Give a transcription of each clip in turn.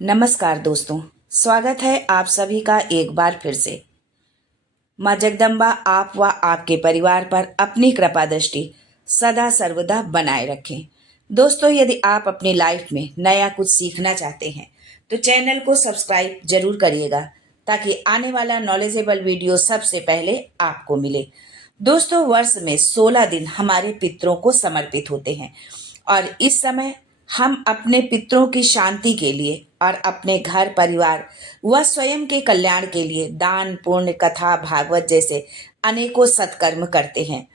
नमस्कार दोस्तों, स्वागत है आप सभी का एक बार फिर से। माँ जगदम्बा आप व आपके परिवार पर अपनी कृपा दृष्टि सदा सर्वदा बनाए रखें। दोस्तों, यदि आप अपनी लाइफ में नया कुछ सीखना चाहते हैं तो चैनल को सब्सक्राइब जरूर करिएगा ताकि आने वाला नॉलेजेबल वीडियो सबसे पहले आपको मिले। दोस्तों, वर्ष में 16 दिन हमारे पितरों को समर्पित होते हैं और इस समय हम अपने पितरों की शांति के लिए और अपने घर परिवार व स्वयं के कल्याण के लिए दान, पुण्य, कथा, भागवत जैसे अनेकों सत्कर्म करते हैं।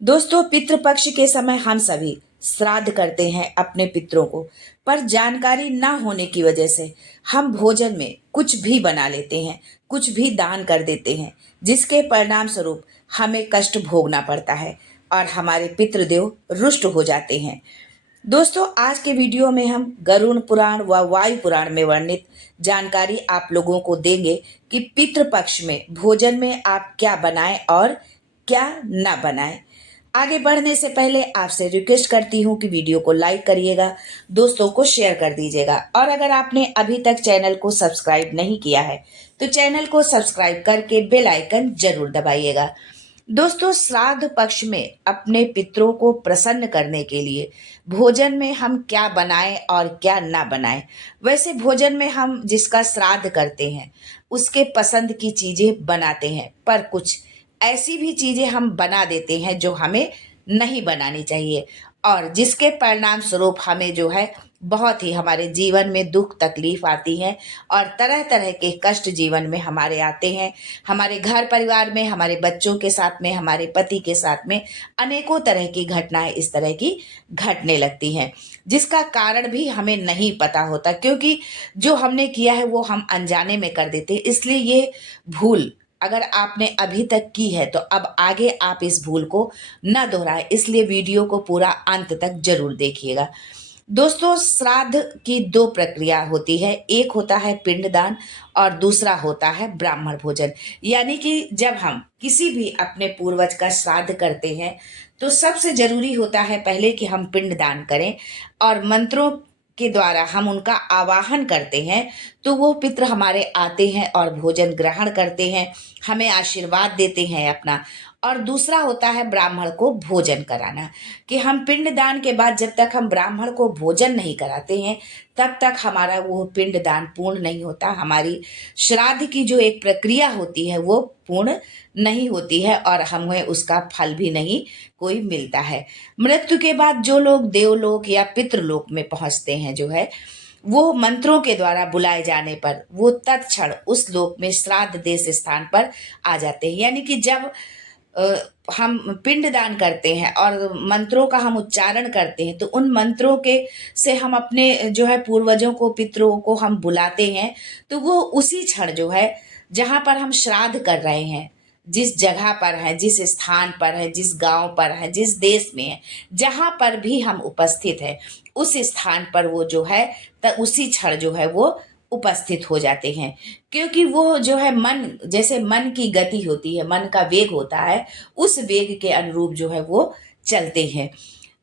दोस्तों, पितृपक्ष के समय हम सभी श्राद्ध करते हैं अपने पितरों को, पर जानकारी ना होने की वजह से हम भोजन में कुछ भी बना लेते हैं, कुछ भी दान कर देते हैं, जिसके परिणाम स्वरूप हमें कष्ट भोगना पड़ता है और हमारे पितृदेव रुष्ट हो जाते हैं। दोस्तों, आज के वीडियो में हम गरुड़ पुराण व वायु पुराण में वर्णित जानकारी आप लोगों को देंगे कि पितृपक्ष में भोजन में आप क्या बनाएं और क्या ना बनाएं। आगे बढ़ने से पहले आपसे रिक्वेस्ट करती हूँ कि वीडियो को लाइक करिएगा, दोस्तों को शेयर कर दीजिएगा और अगर आपने अभी तक चैनल को सब्सक्राइब नहीं किया है तो चैनल को सब्सक्राइब करके बेल आइकन जरूर दबाइएगा। दोस्तों, श्राद्ध पक्ष में अपने पितरों को प्रसन्न करने के लिए भोजन में हम क्या बनाएं और क्या ना बनाएं। वैसे भोजन में हम जिसका श्राद्ध करते हैं उसके पसंद की चीजें बनाते हैं, पर कुछ ऐसी भी चीजें हम बना देते हैं जो हमें नहीं बनानी चाहिए और जिसके परिणाम स्वरूप हमें जो है बहुत ही हमारे जीवन में दुख तकलीफ आती है और तरह तरह के कष्ट जीवन में हमारे आते हैं। हमारे घर परिवार में, हमारे बच्चों के साथ में, हमारे पति के साथ में अनेकों तरह की घटनाएं इस तरह की घटने लगती हैं, जिसका कारण भी हमें नहीं पता होता, क्योंकि जो हमने किया है वो हम अनजाने में कर देते हैं। इसलिए ये भूल अगर आपने अभी तक की है तो अब आगे आप इस भूल को न दोहराएं, इसलिए वीडियो को पूरा अंत तक जरूर देखिएगा। दोस्तों, श्राद्ध की दो प्रक्रिया होती है, एक होता है पिंडदान और दूसरा होता है ब्राह्मण भोजन। यानी कि जब हम किसी भी अपने पूर्वज का श्राद्ध करते हैं तो सबसे जरूरी होता है पहले कि हम पिंडदान करें और मंत्रों के द्वारा हम उनका आवाहन करते हैं तो वो पितृ हमारे आते हैं और भोजन ग्रहण करते हैं, हमें आशीर्वाद देते हैं अपना। और दूसरा होता है ब्राह्मण को भोजन कराना, कि हम पिंडदान के बाद जब तक हम ब्राह्मण को भोजन नहीं कराते हैं तब तक हमारा वो पिंडदान पूर्ण नहीं होता, हमारी श्राद्ध की जो एक प्रक्रिया होती है वो पूर्ण नहीं होती है और हमें उसका फल भी नहीं कोई मिलता है। मृत्यु के बाद जो लोग देवलोक या पितृलोक में पहुंचते हैं जो है वो मंत्रों के द्वारा बुलाए जाने पर वो तत्क्षण उस लोक में श्राद्ध देश स्थान पर आ जाते हैं। यानी कि जब हम पिंडदान करते हैं और मंत्रों का हम उच्चारण करते हैं तो उन मंत्रों के से हम अपने जो है पूर्वजों को, पितरों को हम बुलाते हैं, तो वो उसी क्षण जो है जहां पर हम श्राद्ध कर रहे हैं, जिस जगह पर है, जिस स्थान पर है, जिस गांव पर है, जिस देश में है, जहां पर भी हम उपस्थित है उस स्थान पर वो जो है उसी क्षण जो है वो उपस्थित हो जाते हैं। क्योंकि वो जो है मन, जैसे मन की गति होती है, मन का वेग होता है, उस वेग के अनुरूप जो है वो चलते हैं।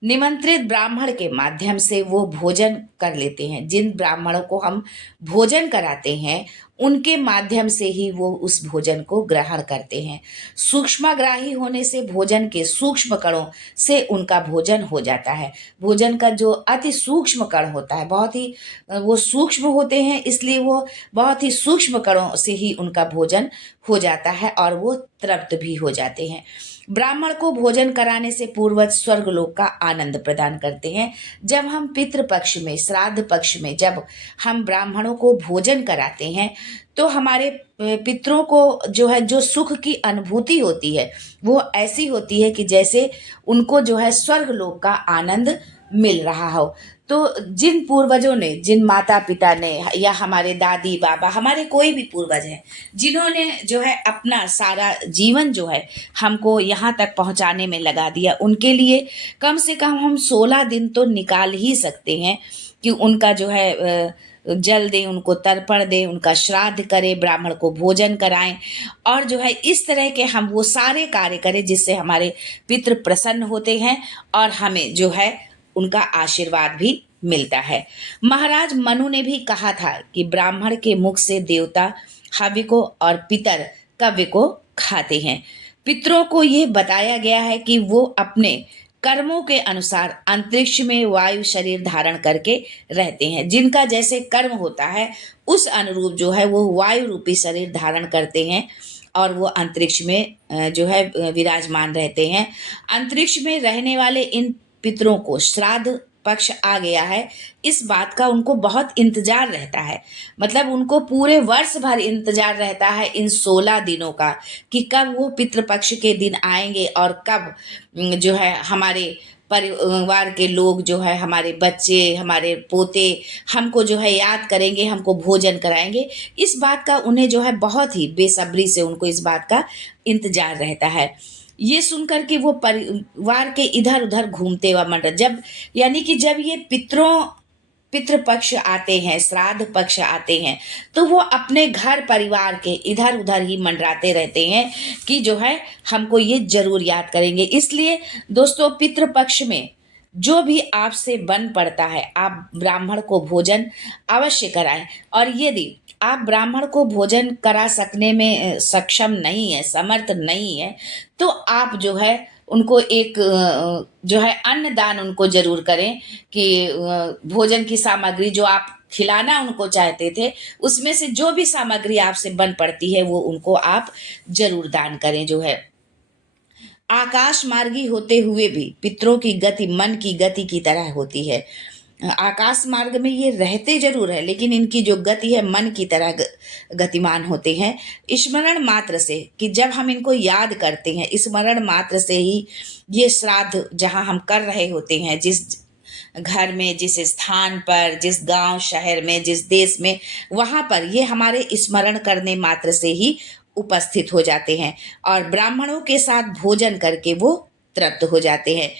निमंत्रित ब्राह्मण के माध्यम से वो भोजन कर लेते हैं। जिन ब्राह्मणों को हम भोजन कराते हैं उनके माध्यम से ही वो उस भोजन को ग्रहण करते हैं। सूक्ष्मग्राही होने से भोजन के सूक्ष्म कणों से उनका भोजन हो जाता है। भोजन का जो अति सूक्ष्म कण होता है, बहुत ही वो सूक्ष्म होते हैं, इसलिए वो बहुत ही सूक्ष्म कणों से ही उनका भोजन हो जाता है और वो तृप्त भी हो जाते हैं। ब्राह्मण को भोजन कराने से पूर्वज स्वर्गलोक का आनंद प्रदान करते हैं। जब हम पितृपक्ष में, श्राद्ध पक्ष में जब हम ब्राह्मणों को भोजन कराते हैं तो हमारे पितरों को जो है जो सुख की अनुभूति होती है वो ऐसी होती है कि जैसे उनको जो है स्वर्गलोक का आनंद मिल रहा हो। तो जिन पूर्वजों ने, जिन माता पिता ने या हमारे दादी बाबा, हमारे कोई भी पूर्वज हैं जिन्होंने जो है अपना सारा जीवन जो है हमको यहाँ तक पहुँचाने में लगा दिया, उनके लिए कम से कम हम 16 दिन तो निकाल ही सकते हैं कि उनका जो है जल दें, उनको तर्पण दें, उनका श्राद्ध करें, ब्राह्मण को भोजन कराएं और जो है इस तरह के हम वो सारे कार्य करें जिससे हमारे पितृ प्रसन्न होते हैं और हमें जो है उनका आशीर्वाद भी मिलता है। महाराज मनु ने भी कहा था कि ब्राह्मण के मुख से देवता हव्य को और पितर कव्य को खाते हैं। पितरों को ये बताया गया है कि वो अपने कर्मों के अनुसार अंतरिक्ष में वायु शरीर धारण करके रहते हैं। जिनका जैसे कर्म होता है उस अनुरूप जो है वो वायु रूपी शरीर धारण करते हैं और वो अंतरिक्ष में जो है विराजमान रहते हैं। अंतरिक्ष में रहने वाले इन पितरों को श्राद्ध पक्ष आ गया है, इस बात का उनको बहुत इंतजार रहता है। मतलब उनको पूरे वर्ष भर इंतजार रहता है इन 16 दिनों का कि कब वो पितृपक्ष के दिन आएंगे और कब जो है हमारे परिवार के लोग जो है, हमारे बच्चे, हमारे पोते हमको जो है याद करेंगे, हमको भोजन कराएंगे। इस बात का उन्हें जो है बहुत ही बेसब्री से उनको इस बात का इंतजार रहता है। ये सुनकर के वो परिवार के इधर उधर घूमते हुआ मंडल, जब यानी कि जब ये पितृ पक्ष आते हैं, श्राद्ध पक्ष आते हैं, तो वो अपने घर परिवार के इधर उधर ही मंडराते रहते हैं कि जो है हमको ये जरूर याद करेंगे। इसलिए दोस्तों, पितृ पक्ष में जो भी आपसे बन पड़ता है आप ब्राह्मण को भोजन अवश्य कराएं। और यदि आप ब्राह्मण को भोजन करा सकने में सक्षम नहीं है, समर्थ नहीं है, तो आप जो है उनको एक जो है अन्न दान उनको जरूर करें कि भोजन की सामग्री जो आप खिलाना उनको चाहते थे उसमें से जो भी सामग्री आपसे बन पड़ती है वो उनको आप जरूर दान करें। जो है आकाश मार्गी होते हुए भी पितरों की गति मन की गति की तरह होती है। आकाश मार्ग में ये रहते जरूर है लेकिन इनकी जो गति है मन की तरह गतिमान होते हैं। स्मरण मात्र से कि जब हम इनको याद करते हैं, स्मरण मात्र से ही ये श्राद्ध जहाँ हम कर रहे होते हैं, जिस घर में, जिस स्थान पर, जिस गांव शहर में, जिस देश में, वहां पर ये हमारे स्मरण करने मात्र से ही उपस्थित हो जाते हैं और ब्राह्मणों के साथ भोजन करके वो तृप्त हो जाते हैं।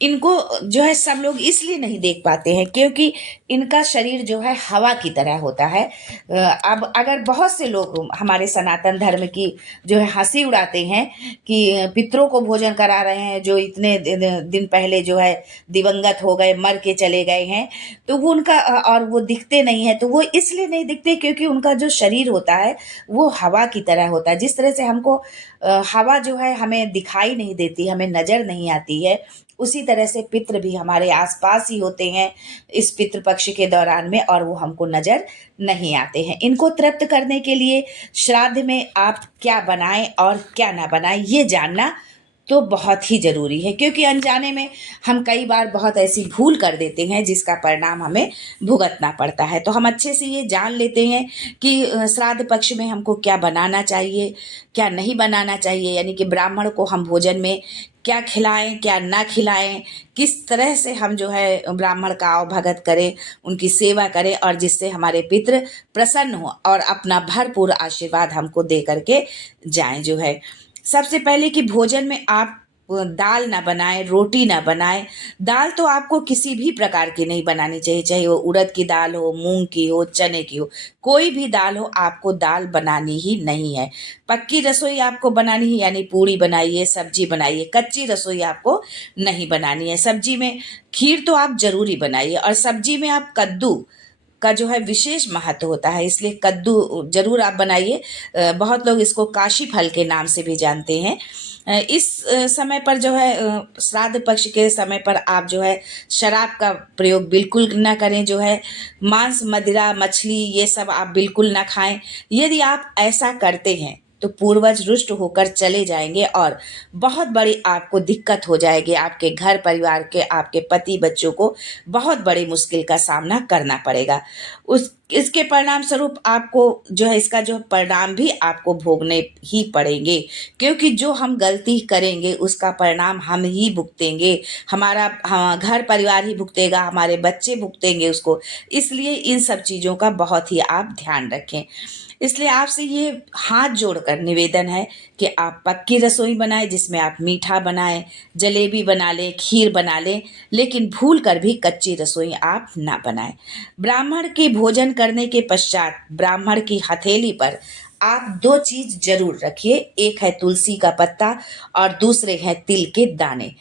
इनको जो है सब लोग इसलिए नहीं देख पाते हैं क्योंकि इनका शरीर जो है हवा की तरह होता है। अब अगर बहुत से लोग हमारे सनातन धर्म की जो है हंसी उड़ाते हैं कि पितरों को भोजन करा रहे हैं जो इतने दिन पहले जो है दिवंगत हो गए, मर के चले गए हैं, तो वो उनका और वो दिखते नहीं है, तो वो इसलिए नहीं दिखते क्योंकि उनका जो शरीर होता है वो हवा की तरह होता है। जिस तरह से हमको हवा जो है हमें दिखाई नहीं देती, हमें नजर नहीं आती है, उसी तरह से पितृ भी हमारे आसपास ही होते हैं इस पितृ पक्ष के दौरान में और वो हमको नजर नहीं आते हैं। इनको तृप्त करने के लिए श्राद्ध में आप क्या बनाएं और क्या ना बनाएं ये जानना तो बहुत ही जरूरी है क्योंकि अनजाने में हम कई बार बहुत ऐसी भूल कर देते हैं जिसका परिणाम हमें भुगतना पड़ता है। तो हम अच्छे से ये जान लेते हैं कि श्राद्ध पक्ष में हमको क्या बनाना चाहिए, क्या नहीं बनाना चाहिए, यानी कि ब्राह्मण को हम भोजन में क्या खिलाएं, क्या ना खिलाएं, किस तरह से हम जो है ब्राह्मण का आवभगत करें, उनकी सेवा करें और जिससे हमारे पितृ प्रसन्न हो और अपना भरपूर आशीर्वाद हमको दे करके जाएं। जो है सबसे पहले कि भोजन में आप दाल ना बनाएं, रोटी ना बनाएं। दाल तो आपको किसी भी प्रकार की नहीं बनानी चाहिए, चाहे वो उड़द की दाल हो, मूंग की हो, चने की हो, कोई भी दाल हो, आपको दाल बनानी ही नहीं है। पक्की रसोई आपको बनानी है, यानी पूड़ी बनाइए, सब्जी बनाइए, कच्ची रसोई आपको नहीं बनानी है। सब्जी में खीर तो आप जरूरी बनाइए और सब्जी में आप कद्दू का जो है विशेष महत्व होता है, इसलिए कद्दू जरूर आप बनाइए। बहुत लोग इसको काशी फल के नाम से भी जानते हैं। इस समय पर जो है श्राद्ध पक्ष के समय पर आप जो है शराब का प्रयोग बिल्कुल ना करें। जो है मांस, मदिरा, मछली ये सब आप बिल्कुल ना खाएं। यदि आप ऐसा करते हैं तो पूर्वज रुष्ट होकर चले जाएंगे और बहुत बड़ी आपको दिक्कत हो जाएगी। आपके घर परिवार के, आपके पति बच्चों को बहुत बड़ी मुश्किल का सामना करना पड़ेगा। इसके परिणाम स्वरूप आपको जो है इसका जो परिणाम भी आपको भोगने ही पड़ेंगे क्योंकि जो हम गलती करेंगे उसका परिणाम हम ही भुगतेंगे, हमारा घर परिवार ही भुगतेगा, हमारे बच्चे भुगतेंगे उसको। इसलिए इन सब चीज़ों का बहुत ही आप ध्यान रखें। इसलिए आपसे ये हाथ जोड़कर निवेदन है कि आप पक्की रसोई बनाएं जिसमें आप मीठा बनाएं, जलेबी बना लें, खीर बना लें, लेकिन भूल कर भी कच्ची रसोई आप ना बनाएं। ब्राह्मण के भोजन करने के पश्चात ब्राह्मण की हथेली पर आप 2 चीज जरूर रखिए, एक है तुलसी का पत्ता और दूसरे हैं तिल के दाने।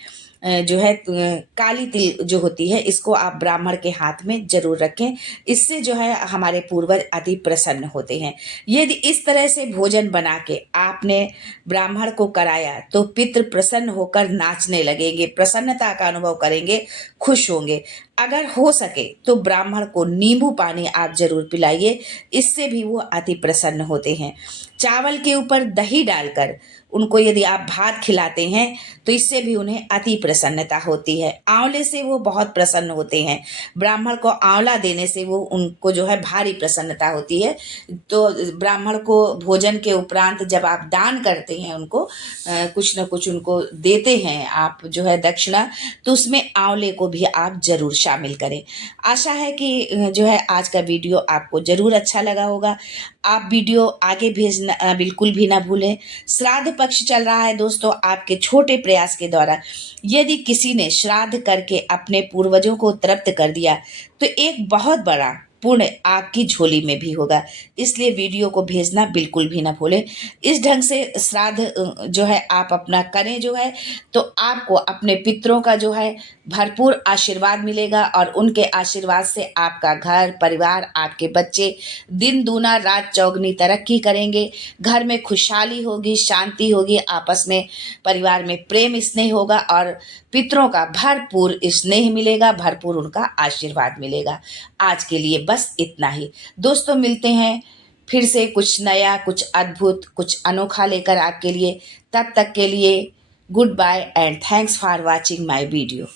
जो है काली तिल जो होती है, इसको आप ब्राह्मण के हाथ में जरूर रखें। इससे जो है हमारे पूर्वज अति प्रसन्न होते हैं। यदि इस तरह से भोजन बना के आपने ब्राह्मण को कराया तो पितृ प्रसन्न होकर नाचने लगेंगे, प्रसन्नता का अनुभव करेंगे, खुश होंगे। अगर हो सके तो ब्राह्मण को नींबू पानी आप जरूर पिलाइए, इससे भी वो अति प्रसन्न होते हैं। चावल के ऊपर दही डालकर उनको यदि आप भात खिलाते हैं तो इससे भी उन्हें अति प्रसन्नता होती है। आंवले से वो बहुत प्रसन्न होते हैं। ब्राह्मण को आंवला देने से वो उनको जो है भारी प्रसन्नता होती है। तो ब्राह्मण को भोजन के उपरांत जब आप दान करते हैं, उनको कुछ न कुछ उनको देते हैं आप जो है दक्षिणा, तो उसमें आंवले को भी आप जरूर शामिल करें। आशा है कि जो है आज का वीडियो आपको जरूर अच्छा लगा होगा। आप वीडियो आगे भेजना बिल्कुल भी ना भूलें। श्राद्ध पक्ष चल रहा है दोस्तों, आपके छोटे प्रयास के द्वारा यदि किसी ने श्राद्ध करके अपने पूर्वजों को तृप्त कर दिया तो एक बहुत बड़ा पुण्य आपकी झोली में भी होगा। इसलिए वीडियो को भेजना बिल्कुल भी ना भूलें। इस ढंग से श्राद्ध जो है आप अपना करें जो है, तो आपको अपने पितरों का जो है भरपूर आशीर्वाद मिलेगा और उनके आशीर्वाद से आपका घर परिवार, आपके बच्चे दिन दूना रात चौगनी तरक्की करेंगे। घर में खुशहाली होगी, शांति होगी, आपस में परिवार में प्रेम स्नेह होगा और पितरों का भरपूर स्नेह मिलेगा, भरपूर उनका आशीर्वाद मिलेगा। आज के लिए बस इतना ही दोस्तों, मिलते हैं फिर से कुछ नया, कुछ अद्भुत, कुछ अनोखा लेकर आपके लिए। तब तक के लिए good bye and thanks for watching my video.